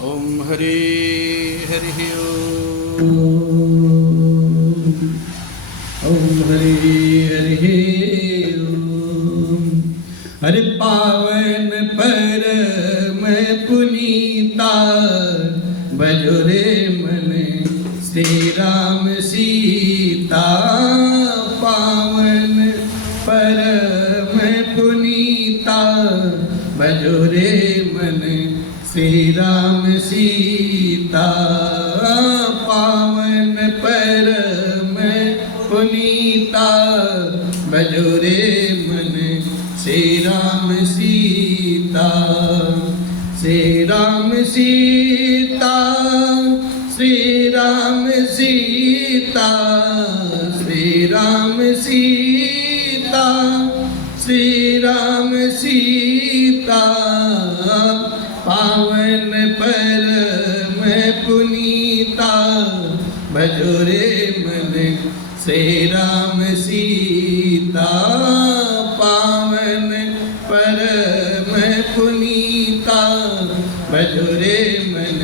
ओम हरि हरि ओम। ओम हरि हरि ओम। हरि पावन परम पुनीता भजो रे मन श्री राम सीता। पावन परम पुनीता भजो रे मन श्री राम सीता। पावन परम पुनीता भजो रे मन श्री राम सीता। श्री राम सीता श्री राम सीता श्री राम सीता श्री राम सीता। पावन परम पुनीता भजो रे मन श्री राम सीता। पावन परम पुनीता भजो रे मन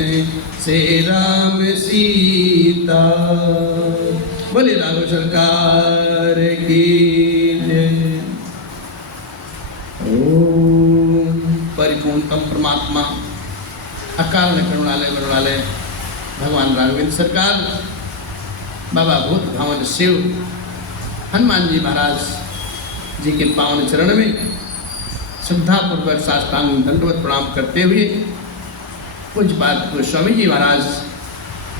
श्री राम सीता। बोले राघव सरकार की जय। ओम परिपूर्णतम परमात्मा अकारण करुणालय करुणालय भगवान राघवेंद्र सरकार, बाबा भूत भावन शिव हनुमान जी महाराज जी के पावन चरण में श्रद्धापूर्वक साष्टांग दंडवत प्रणाम करते हुए पूज्यपाद गोस्वामी जी महाराज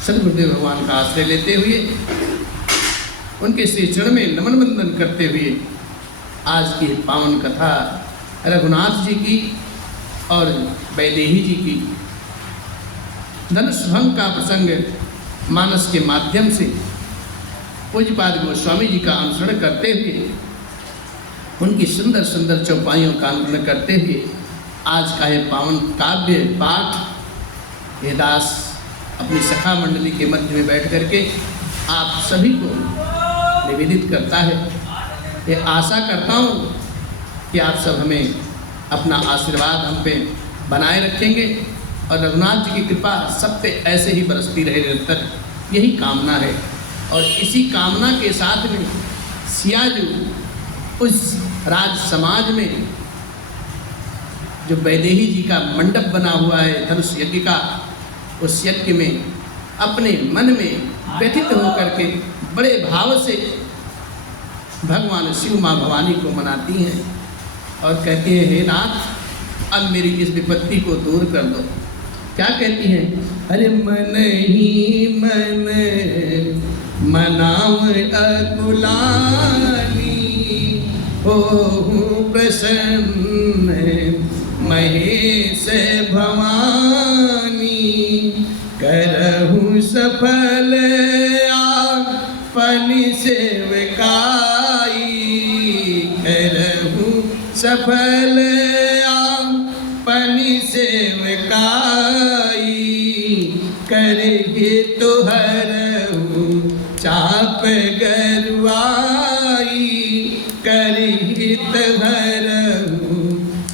सदगुरुदेव भगवान का आश्रय लेते हुए उनके श्री चरण में नमन वंदन करते हुए आज की पावन कथा रघुनाथ जी की और वैदेही जी की धनुष भंग का प्रसंग मानस के माध्यम से पूज्यपाद गोस्वामी जी का अनुसरण करते हुए उनकी सुंदर सुंदर चौपाइयों का अनुसरण करते हुए आज का यह पावन काव्य पाठ ये दास अपनी सखा मंडली के मध्य में बैठ करके आप सभी को निवेदित करता है। ये आशा करता हूँ कि आप सब हमें अपना आशीर्वाद हम पे बनाए रखेंगे और रघुनाथ जी की कृपा सब पे ऐसे ही बरसती रहे निरंतर, यही कामना है। और इसी कामना के साथ में सियाजू उस राज समाज में जो वैदेही जी का मंडप बना हुआ है धनुष यज्ञ का, उस यज्ञ में अपने मन में व्यथित होकर के बड़े भाव से भगवान शिव माँ भवानी को मनाती हैं और कहती हैं, हे नाथ अब मेरी इस विपत्ति को दूर कर दो। क्या कहती हैं? अरे मन ही मन मनाव अकुलानी हो प्रसन्न महेश भवानी। करहु सफल आपन सेवकाई करहु सफल आपन सेवकाई। करहि तुहरहु चाप गरुआई करहि तुहरहु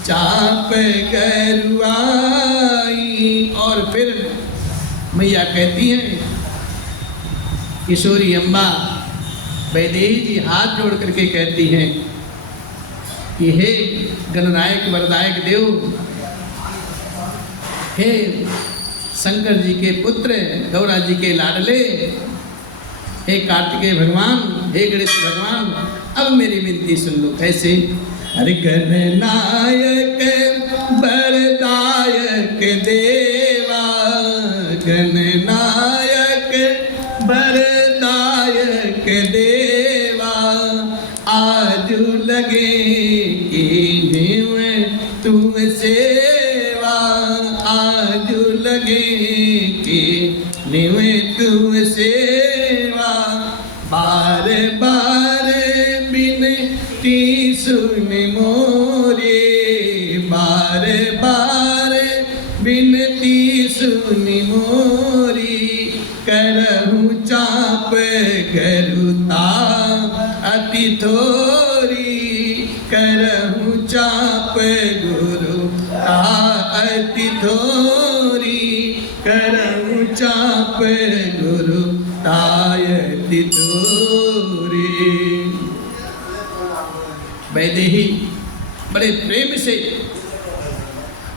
चाप गरुआई। और फिर मैया कहती हैं, किशोरी अम्बा वैदेही जी हाथ जोड़ करके कहती हैं कि हे गणनायक वरदायक देव, हे शंकर जी के पुत्र गौरा जी के लाडले, हे कार्तिकेय भगवान, हे गणेश भगवान, अब मेरी विनती सुन लो। कैसे? अरे गणनायक वरदायक देवा गणनायक वरदायक देवा। आज लगे कि तुम सेवा आज लगे कि तुम सेवा। बार बार बिनती सुन मोरे बार बार बिनती सुन मोरी। करहु चाप गरुता अति थोरी करहु चाप गुरु अति थोरी। तोरे। वैदेही बड़े प्रेम से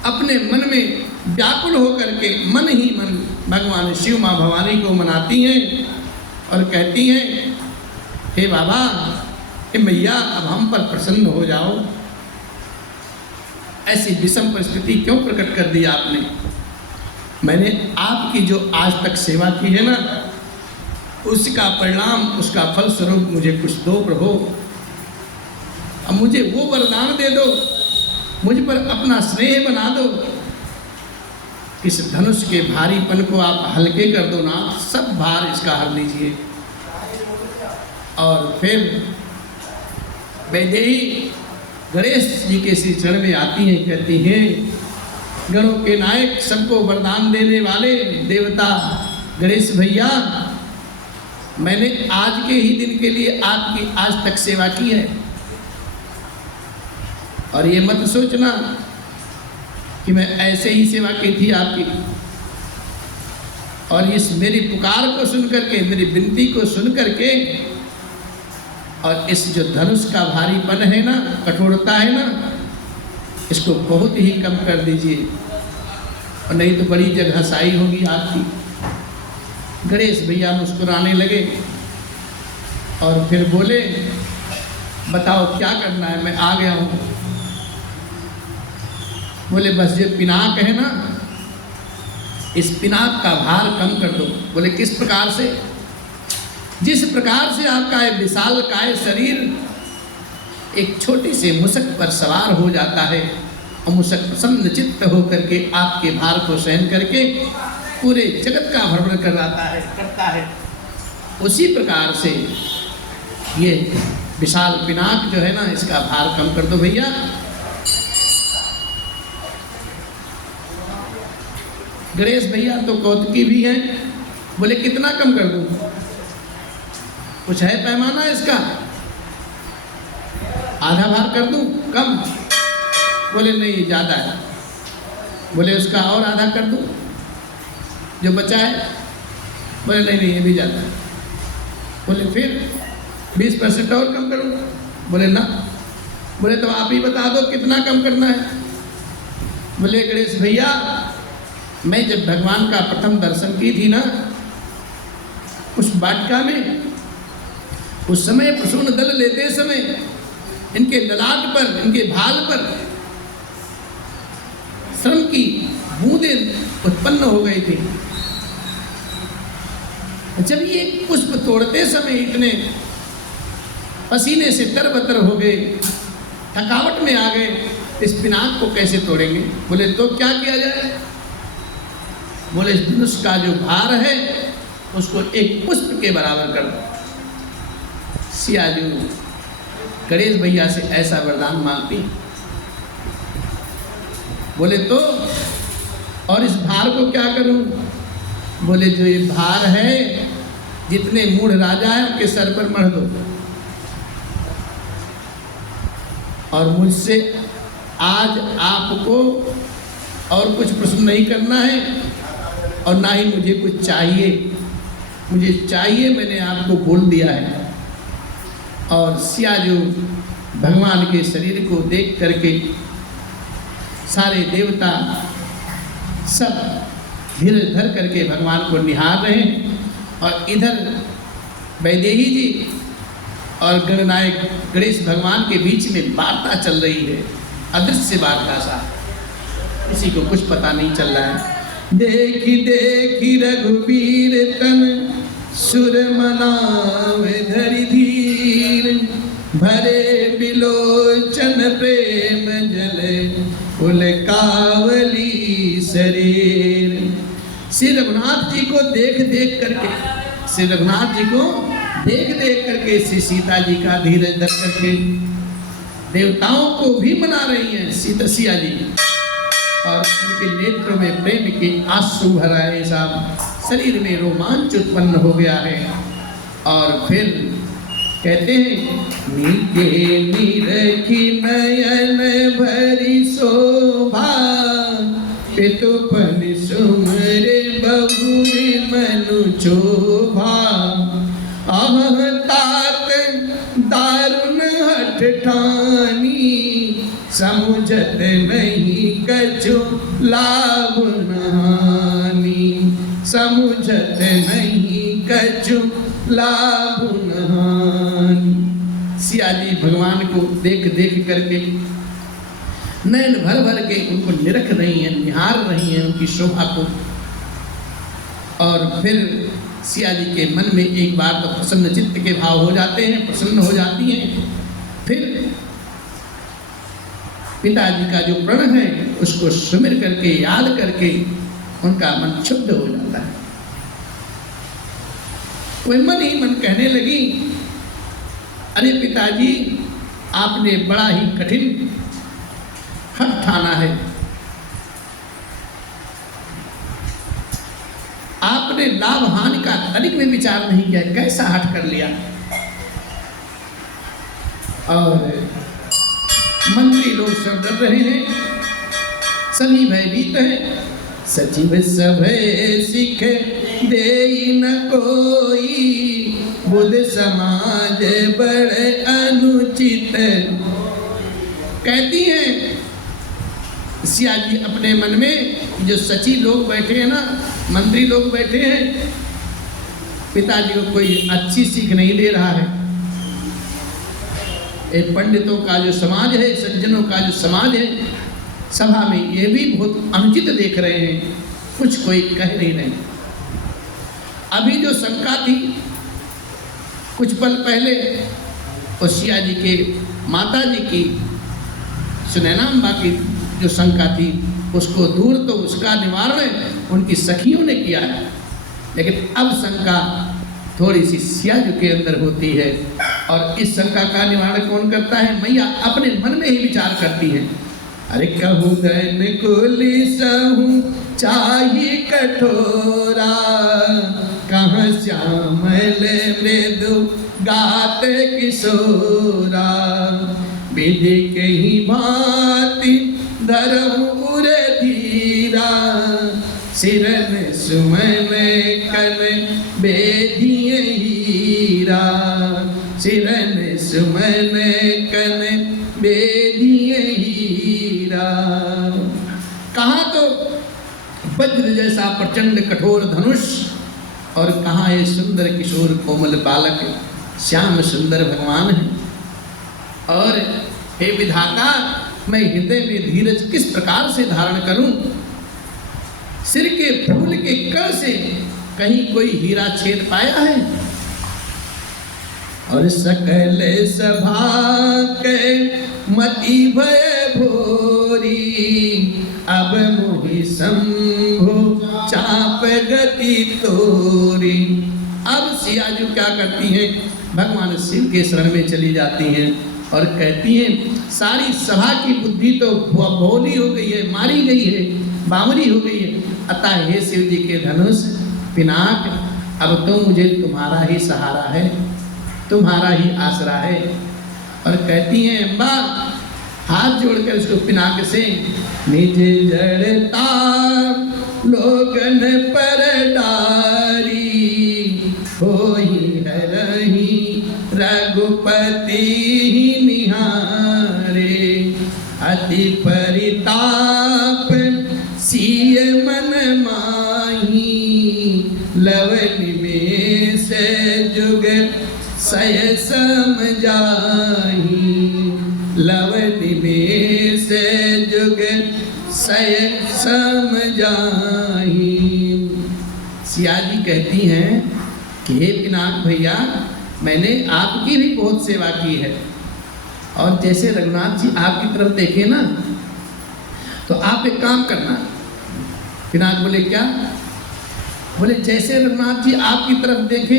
अपने मन में व्याकुल होकर के मन ही मन भगवान शिव माँ भवानी को मनाती हैं और कहती हैं, हे बाबा, हे मैया, अब हम पर प्रसन्न हो जाओ। ऐसी विषम परिस्थिति क्यों प्रकट कर दी आपने? मैंने आपकी जो आज तक सेवा की है ना, उसका परिणाम, उसका फल स्वरूप मुझे कुछ दो प्रभु। अब मुझे वो वरदान दे दो, मुझ पर अपना स्नेह बना दो, इस धनुष के भारीपन को आप हल्के कर दो ना, सब भार इसका हर लीजिए। और फिर वैदेही गणेश जी के श्री चरण में आती हैं, कहती हैं, गणों के नायक, सबको वरदान देने वाले देवता गणेश भैया, मैंने आज के ही दिन के लिए आपकी आज तक सेवा की है, और ये मत सोचना कि मैं ऐसे ही सेवा की थी आपकी। और इस मेरी पुकार को सुन करके, मेरी विनती को सुन करके, और इस जो धनुष का भारीपन है ना, कठोरता है ना, इसको बहुत ही कम कर दीजिए, और नहीं तो बड़ी जगहसाई होगी आपकी। गणेश भैया मुस्कुराने लगे और फिर बोले, बताओ क्या करना है, मैं आ गया हूँ। बोले, बस जो पिनाक है ना, इस पिनाक का भार कम कर दो। बोले, किस प्रकार से? जिस प्रकार से आपका एक विशाल काय शरीर एक छोटी से मुसक पर सवार हो जाता है, और मुसक प्रसन्न चित्त होकर के आपके भार को सहन करके पूरे जगत का भ्रमण करता है, उसी प्रकार से ये विशाल पिनाक जो है ना, इसका भार कम कर दो भैया। गणेश भैया तो कौतुकी भी हैं। बोले, कितना कम कर दूं? कुछ है पैमाना इसका? आधा भार कर दूं? कम? बोले, नहीं, ज़्यादा है। बोले, उसका और आधा कर दूं जो बचा है? बोले, नहीं, ये भी ज़्यादा है। बोले, फिर 20% और कम करूं? बोले, ना। बोले, तो आप ही बता दो कितना कम करना है। बोले, गणेश भैया, मैं जब भगवान का प्रथम दर्शन की थी ना, उस वाटिका में, उस समय प्रसून दल लेते समय इनके ललाट पर, इनके भाल पर श्रम की बूंदें उत्पन्न हो गई थी। जब ये पुष्प तोड़ते समय इतने पसीने से तरबतर हो गए, थकावट में आ गए, इस पिनाक को कैसे तोड़ेंगे? बोले, तो क्या किया जाए? बोले, इस धनुष का जो भार है उसको एक पुष्प के बराबर कर दो। सियाजू गणेश भैया से ऐसा वरदान मांगती। बोले, तो और इस भार को क्या करूं? बोले, जो ये भार है, जितने मूढ़ राजा हैं उनके सर पर मढ़ दो, और मुझसे आज आपको और कुछ प्रश्न नहीं करना है, और ना ही मुझे कुछ चाहिए। मुझे चाहिए, मैंने आपको बोल दिया है। और सियाजू भगवान के शरीर को देख करके सारे देवता सब धीरे धर करके भगवान को निहार रहे हैं, और इधर वैदेही जी और गणनायक गणेश भगवान के बीच में वार्ता चल रही है, अदृश्य वार्ता सा, किसी को कुछ पता नहीं चल रहा है। देखी देखी रघुवीर तन सुर मनावे धरि धीर, भरे बिलोचन प्रेम जले उलकावली शरीर। श्री रघुनाथ जी को देख देख करके, श्री रघुनाथ जी को देख देख करके श्री सीता जी का धीरज धर करके देवताओं को भी मना रही हैं सीता सिया जी, और उनके नेत्रों में प्रेम के आंसू भरा है साहब, शरीर में रोमांच उत्पन्न हो गया है। और फिर कहते हैं, नीके निरखी नयन भरी शोभा, पितुपन सुमरे बहुरी मनु चोभा। आह ठानी, समुझत नहीं कछु लाभ नहानी, समुझत नहीं कछु लाभ नहानी। सिया जी भगवान को देख देख करके नैन भर भर के उनको निरख रही हैं, निहार रही हैं उनकी शोभा को। और फिर सिया जी के मन में एक बार तो प्रसन्न चित्त के भाव हो जाते हैं, प्रसन्न हो जाती हैं। फिर पिताजी का जो प्रण है उसको सुमिर करके याद करके उनका मन क्षुब्ध हो जाता है। वह मन ही मन कहने लगी, अरे पिताजी आपने बड़ा ही कठिन हट ठाना है, आपने लाभ हानि का तनिक में विचार नहीं किया, कैसा हट कर लिया। और मंत्री लोग सब डर रहे हैं, सभी भयभीत हैं। सचिव सभय सिख दे न कोई, बुध समाज बड़े अनुचित। कहती हैं सिया जी अपने मन में, जो सचिव लोग बैठे हैं ना, मंत्री लोग बैठे हैं, पिताजी को कोई अच्छी सीख नहीं दे रहा है। एक पंडितों का जो समाज है, सज्जनों का जो समाज है, सभा में ये भी बहुत अनुचित देख रहे हैं, कुछ कोई कह नहीं रहे। अभी जो शंका थी कुछ पल पहले, और सिया जी के माता जी की सुनैनाम्बा की जो शंका थी उसको दूर तो उसका निवारण उनकी सखियों ने किया है, लेकिन अब शंका थोड़ी सी सिया जी के अंदर होती है। और इस शंका का निवारण कौन करता है? मैया अपने मन में ही विचार करती है। अरे कहूँ गन कुली सहूँ चाही कठोरा, कहाँ श्यामल मृदु गात किशोरा, विधि कहीं भांति धर्म उर धीरा, सिरन सुमन कन बेधिए हीरा, सिरन सुमन कन बेधिए हीरा। कहाँ तो वज्र जैसा प्रचंड कठोर धनुष, और कहाँ ये सुंदर किशोर कोमल बालक श्याम सुंदर भगवान है। और हे विधाता, मैं हृदय में धीरज किस प्रकार से धारण करूं? सिर के फूल के कण से कहीं कोई हीरा छेद पाया है? और सकल सभा के मति भय भोरी, अब मोहि शंभु चाप गति तोरी। अब सिया जी क्या करती हैं? भगवान शिव के शरण में चली जाती हैं और कहती हैं, सारी सभा की बुद्धि तो भोली हो गई है, मारी गई है, बावरी हो गई है। अतः हे शिव जी के धनुष पिनाक, अब तो मुझे तुम्हारा ही सहारा है, तुम्हारा ही आसरा है। और कहती हैं, अम्बा हाथ जोड़कर उसको पिनाक से, निज जड़ता लोगन पर डारी, होई हरही रघुपति निहारे, अति परिताप सिय मन माही, लवन में से जुग सय समझाही, लवन में से जुग सय समझाही। सिया जी कहती हैं कि हे पिनाक भैया, मैंने आपकी भी बहुत सेवा की है, और जैसे रघुनाथ जी आपकी तरफ देखे ना, तो आप एक काम करना। पिनाक बोले क्या? बोले जैसे रघुनाथ जी आपकी तरफ देखे,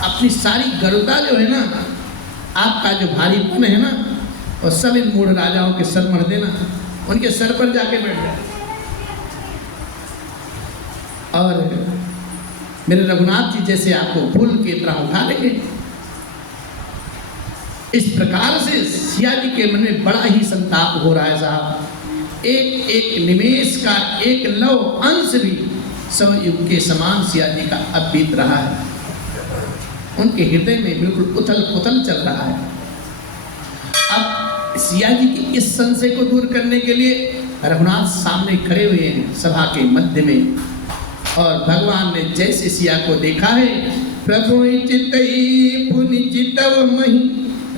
अपनी सारी गरुता जो है ना, आपका जो भारीपन है ना, और सब इन मूढ़ राजाओं के सर मर देना, उनके सर पर जाके बैठ जाए, और मेरे रघुनाथ जी जैसे आपको फूल की तरह उठा लेंगे। इस प्रकार से सिया जी के मन में बड़ा ही संताप हो रहा है साहब। एक एक निमेष का एक लव अंश भी स्वयुग के समान सिया जी का अब बीत रहा है। उनके हृदय में बिल्कुल उथल पुथल चल रहा है। अब सिया जी के इस संशय को दूर करने के लिए रघुनाथ सामने खड़े हुए हैं सभा के मध्य में, और भगवान ने जैसे सिया को देखा है, प्रभु चितई पुनि चितव मही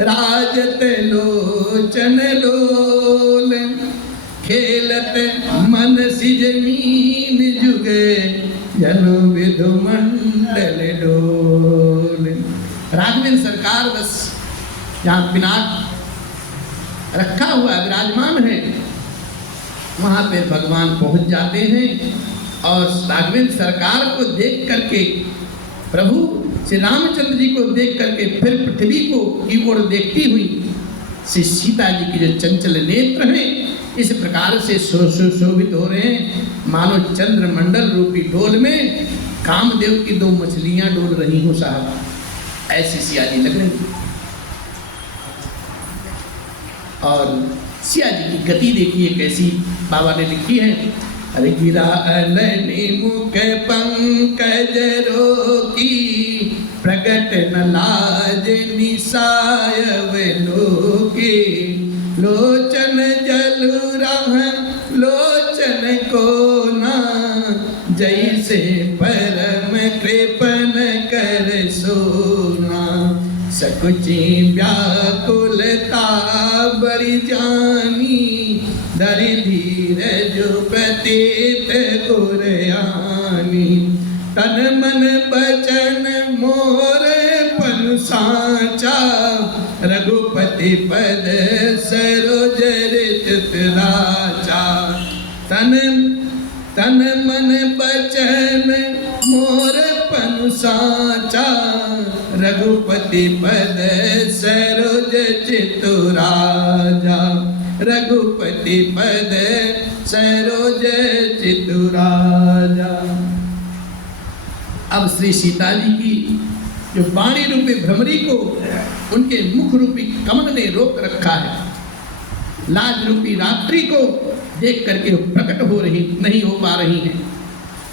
राजत लोचन लोल, खेलत मन सिज मीन जुगे जनु विधु मंडल डोल। राघवेंद्र सरकार बस जहाँ पिनाक रखा हुआ विराजमान है वहाँ पे भगवान पहुँच जाते हैं, और राघवेंद्र सरकार को देख करके प्रभु श्री रामचंद्र जी को देख करके फिर पृथ्वी को की ओर देखती हुई श्री सीता जी के जो चंचल नेत्र हैं इस प्रकार से शोभित हो रहे हैं, मानो चंद्रमंडल रूपी डोल में कामदेव की दो मछलियां डोल रही हो साहब, ऐसी सिया जी लग रही। और सिया जी की गति देखिए कैसी बाबा ने लिखी है। अरे गिरा अलनि मुख पंकज रोकी, प्रगट न लाज निसायव लोकी, लोचन जल रह लोचन को ना, जैसे परम कृपन कर सोना, सकुची व्याकुलता बड़ी जानी, धरि धीरज प्रतीत गुरयानी, तन मन बचन मोर पन साचा, रघुपति पद सरोज रिचित राचा, तन मन बचन मोर पन साचा, रघुपति पद सरोज चितु राजा, रघुपति पद सरोज चितु राजा। अब श्री सीता जी की जो वाणी रूपी भ्रमरी को उनके मुख रूपी कमल ने रोक रखा है, लाज रूपी रात्रि को देख करके प्रकट हो रही नहीं हो पा रही है,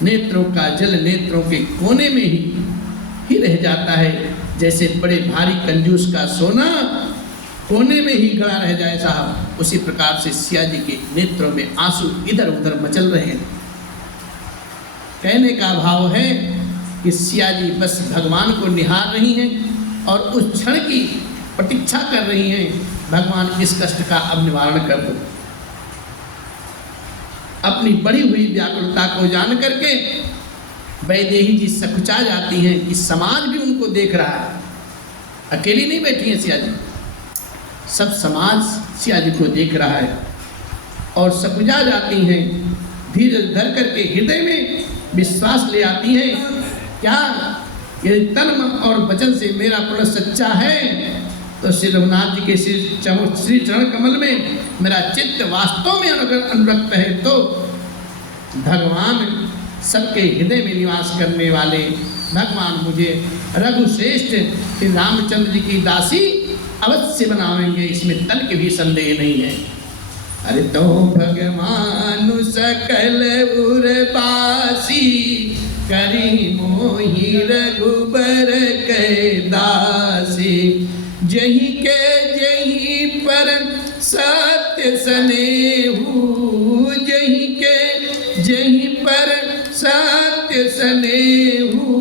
नेत्रों का जल नेत्रों के कोने में ही रह जाता है, जैसे बड़े भारी कंजूस का सोना कोने में ही खड़ा रह जाए साहब, उसी प्रकार से सिया जी के नेत्रों में आंसू इधर उधर मचल रहे हैं। कहने का भाव है कि सिया जी बस भगवान को निहार रही हैं और उस क्षण की प्रतीक्षा कर रही हैं, भगवान इस कष्ट का अब निवारण कर दो। अपनी बड़ी हुई व्याकुलता को जान करके वैदेही जी सकुचा जाती हैं कि समाज भी उनको देख रहा है, अकेली नहीं बैठी हैं सिया जी, सब समाज सिया जी को देख रहा है और सकुचा जाती हैं, धीरज धर करके हृदय में विश्वास ले आती हैं, क्या यदि तन मन और वचन से मेरा प्रण सच्चा है तो श्री रघुनाथ जी के श्री चरण कमल में मेरा चित्त वास्तव में अनुरक्त है, तो भगवान सबके हृदय में निवास करने वाले भगवान मुझे रघुश्रेष्ठ श्री रामचंद्र जी की दासी अवश्य बनावेंगे, इसमें तन के भी संदेह नहीं है। अरे तो भगवान सकल उर्वासी, करी मोहि रघुबर के दासी, जही पर सत्य सनेहु, जही पर सत्य सनेहु,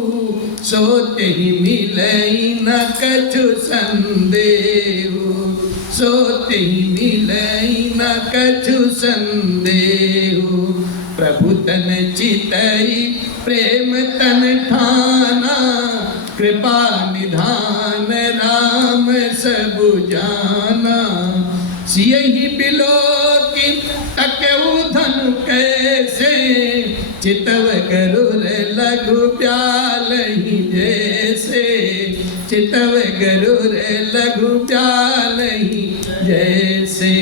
सोते ही मिलई न कछु संदेहु, सोते ही मिलई न कछु संदेहु, प्रभु तन चितई प्रेम तन ठाना, कृपा निधान राम सबु जाना, सियहि बिलोकी तकऊ धनु कैसे, चितव गरुर लघु प्यालहि जैसे, चितव गरुर लघु प्यालहि जैसे।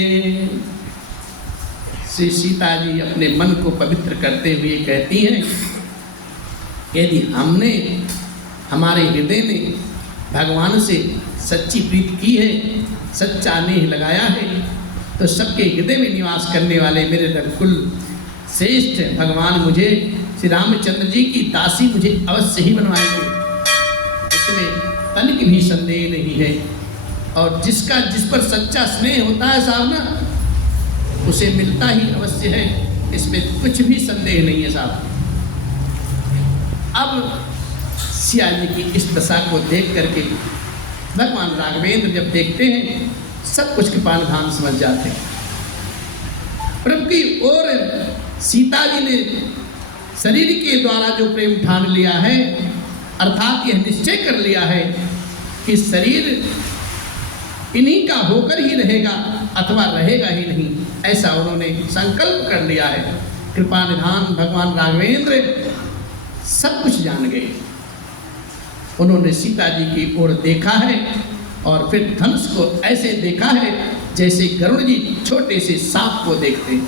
श्री सीता जी अपने मन को पवित्र करते हुए कहती हैं, यदि हमने हमारे हृदय ने भगवान से सच्ची प्रीति की है, सच्चा नेह लगाया है, तो सबके हृदय में निवास करने वाले मेरे रघुकुल श्रेष्ठ भगवान मुझे श्री रामचंद्र जी की दासी मुझे अवश्य ही बनवाएंगे, इसमें तनिक भी संदेह नहीं है। और जिसका जिस पर सच्चा स्नेह होता है साहब ना, उसे मिलता ही अवश्य है, इसमें कुछ भी संदेह नहीं है साहब। अब सिया जी की इस दशा को देख करके भगवान राघवेंद्र जब देखते हैं, सब कुछ कृपाल धाम समझ जाते हैं। प्रभु की ओर सीता जी ने शरीर के द्वारा जो प्रेम ठान लिया है, अर्थात यह निश्चय कर लिया है कि शरीर इन्हीं का होकर ही रहेगा अथवा रहेगा ही नहीं, ऐसा उन्होंने संकल्प कर लिया है। कृपा निधान भगवान राघवेंद्र सब कुछ जान गए। उन्होंने सीता जी की ओर देखा है और फिर धनुष को ऐसे देखा है जैसे गरुड़ जी छोटे से सांप को देखते हैं।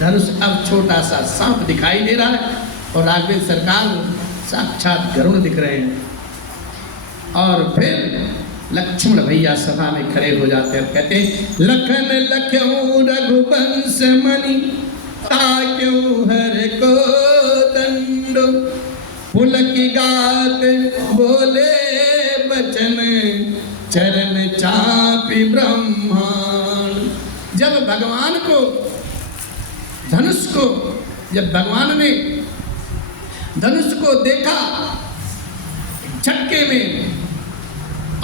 धनुष अब छोटा सा सांप दिखाई दे रहा है और राघवेंद्र सरकार साक्षात गरुड़ दिख रहे हैं। और फिर लक्ष्मण भैया सभा में खड़े हो जाते हैं, कहते हैं लखन लख्यऊ रघुवंश मणि ताक्यों हर को दंडो, पुलक गात बोले बचन चरण चापि ब्रह्मांड। जब भगवान को धनुष को जब भगवान ने धनुष को देखा झटके में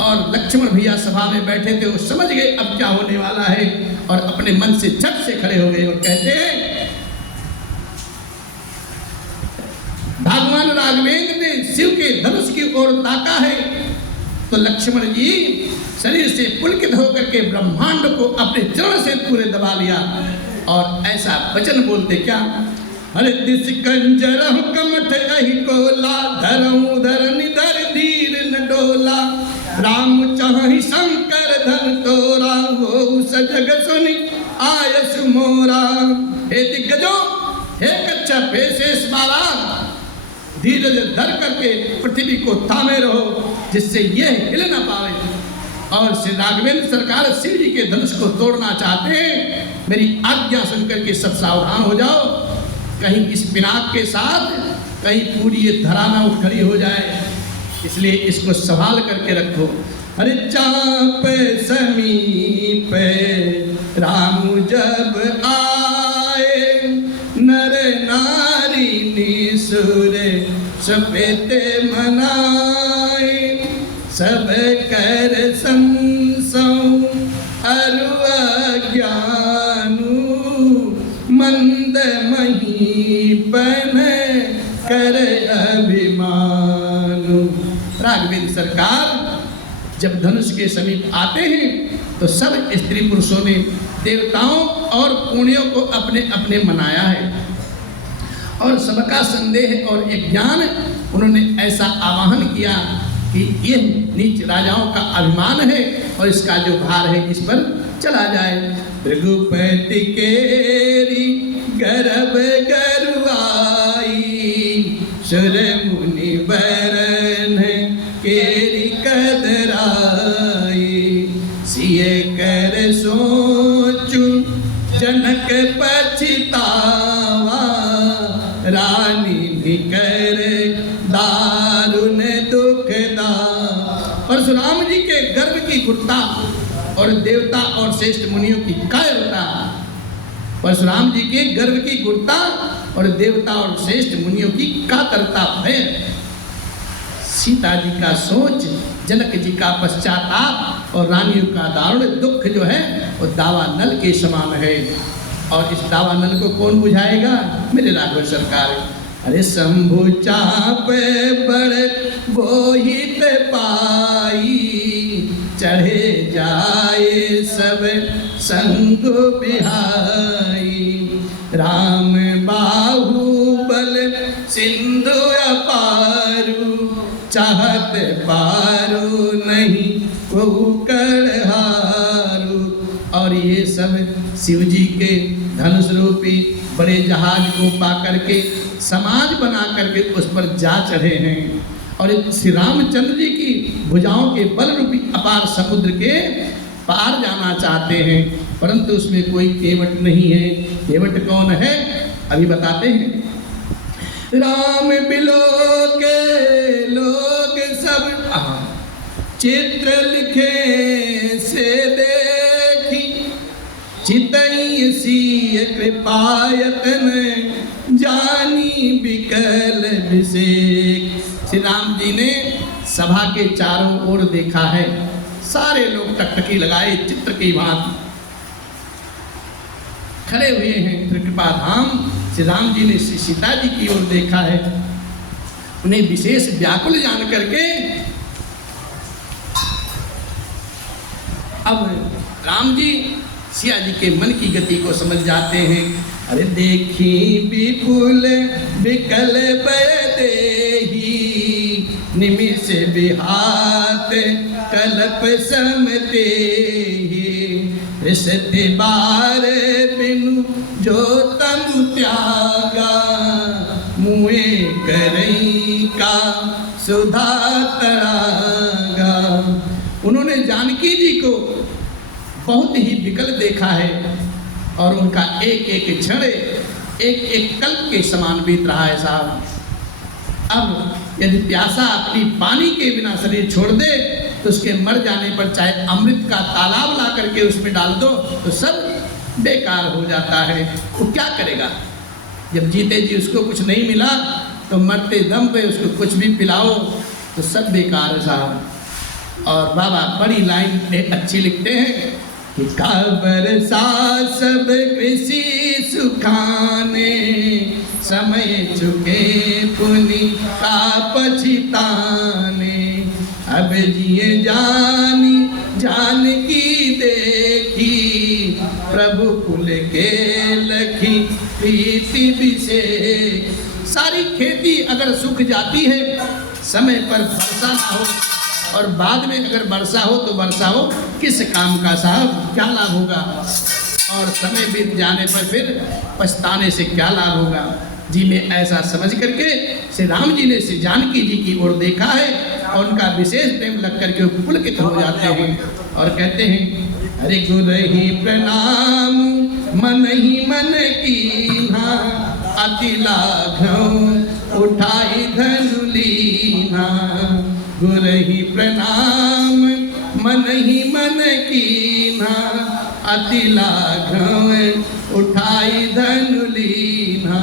और लक्ष्मण भैया सभा में बैठे थे, वो समझ गए अब क्या होने वाला है और अपने मन से झट से खड़े हो गए और कहते हैं भगवान राघवेंद्र ने शिव के धनुष की ओर ताका है तो लक्ष्मण जी शरीर से पुलकित होकर के ब्रह्मांड को अपने चरण से पूरे दबा लिया और ऐसा वचन बोलते क्या, अरे दिस कंजर कमठ अहि कोला धरऊं धरनि धर धीर न डोला, राम चाहि शंकर धन तोरा हो सजग सुनि आयस मोरा। हे दिग्गजों, हे कच्छप, हे शेष बाला, धीरज धर करके पृथ्वी को थामे रहो जिससे यह हिल न पाए। और श्री राघवेंद्र सरकार शिव जी के धनुष को तोड़ना चाहते हैं, मेरी आज्ञा सुनकर के सब सावधान हो जाओ, कहीं इस पिनाक के साथ कहीं पूरी ये धरा ना उठ खड़ी हो जाए, इसलिए इसको संभाल करके रखो। अरे चाप समीप राम जब आए, नर नारी निसुर सपेते मनाए, सब कर संसौ अरु अज्ञानु, मंद महीपन कर अभिमानु। राघवेंद्र सरकार जब धनुष के समीप आते हैं तो सब स्त्री पुरुषों ने देवताओं और पुण्यों को अपने अपने मनाया है और सबका संदेह और ज्ञान उन्होंने ऐसा आवाहन किया कि यह नीच राजाओं का अभिमान है और इसका जो भार है इस पर चला जाए। भृगुपति केरी गर्भ गरुआई, सुर मुनि बरन केरी कदराई, सिए कर सोचू जनक पछतावा, रानी भी कर दारुण दुखदा। परशुराम जी के गर्भ की गुरता और देवता और श्रेष्ठ मुनियों की कायरता, परशुराम जी के गर्भ की गुरता और देवता और श्रेष्ठ मुनियों की कातरता भय, सीता जी का सोच, जनक जी का पश्चाताप और रानियों का दारुण दुख जो है वो दावा नल के समान है। और इस दावा नल को कौन बुझाएगा? मेरे राघव सरकार। अरे शंभु चाप बड़ बोहित पाई, चढ़े जाए सब संग बिहाई, राम बाहुबल सिंधु अपारू, चाहत पारू नहीं को कड़हारू। और ये सब शिव जी के धनुष रूपी बड़े जहाज को पा करके समाज बना करके उस पर जा चढ़े हैं और श्री रामचंद्र जी की भुजाओं के बल रूपी अपार समुद्र के पार जाना चाहते हैं, परंतु उसमें कोई केवट नहीं है। केवट कौन है अभी बताते हैं। राम बिलो के लोग सब चित्र लिखे से देखी चितई सी कृपायतन जानी बिकल विषेक। श्री राम जी ने सभा के चारों ओर देखा है, सारे लोग टकटकी लगाए चित्र की भांति खड़े हुए हैं त्रिकृपा धाम। श्री राम जी ने श्री सीता जी की ओर देखा है, उन्हें विशेष व्याकुल जान करके अब राम जी सिया जी के मन की गति को समझ जाते हैं। अरे देखी विपुल विकल देही निमिष विहात कल्प समते रिश्ते बार बिनु जो तनु त्यागा मुए करई का सुधा तड़ागा। उन्होंने जानकी जी को बहुत ही विकल देखा है और उनका एक एक क्षण एक एक कल्प के समान बीत रहा है साहब। अब यदि प्यासा अपनी पानी के बिना शरीर छोड़ दे तो उसके मर जाने पर चाहे अमृत का तालाब ला करके उसमें डाल दो तो सब बेकार हो जाता है। वो क्या करेगा? जब जीते जी उसको कुछ नहीं मिला तो मरते दम पे उसको कुछ भी पिलाओ तो सब बेकार है साहब। और बाबा बड़ी लाइन एक अच्छी लिखते हैं कि काबर सा सब कृषि सुखाने समय चुके पुनि का पछिताने अब जिए जानी जान की देखी प्रभु कुल के लखी प्रीति विषेक। सारी खेती अगर सूख जाती है, समय पर वर्षा ना हो और बाद में अगर वर्षा हो तो वर्षा हो किस काम का साहब, क्या लाभ होगा? और समय बीत जाने पर फिर पछताने से क्या लाभ होगा? जी में ऐसा समझ करके श्री राम जी ने श्री जानकी जी की ओर देखा है और उनका विशेष प्रेम लग करके वो पुलकित हो जाते हैं और कहते हैं अरे गुरु ही प्रणाम मन ही मन कीन्हा अति लाघव उठाई धनुलीना। गुरु ही प्रणाम मन ही मन कीन्हा अति लाघव उठाई धनुलीना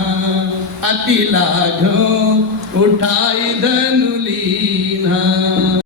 अति लाघव